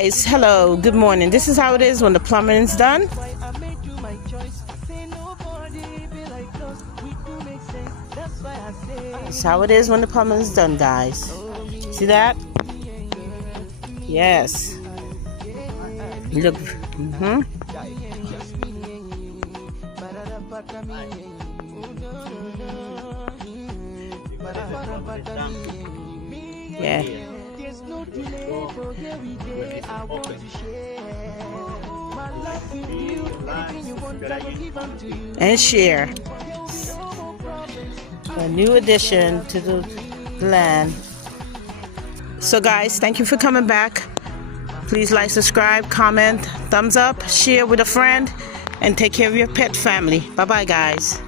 guys, hello, good morning. This is how it is when the plumbing is done. This is how it is when the plumbing is done, guys. See that? Yes. Look. Yeah. And share. A new addition to the land. So guys, thank you for coming back. Please like, subscribe, comment, thumbs up, share with a friend, and take care of your pet family. Bye bye guys.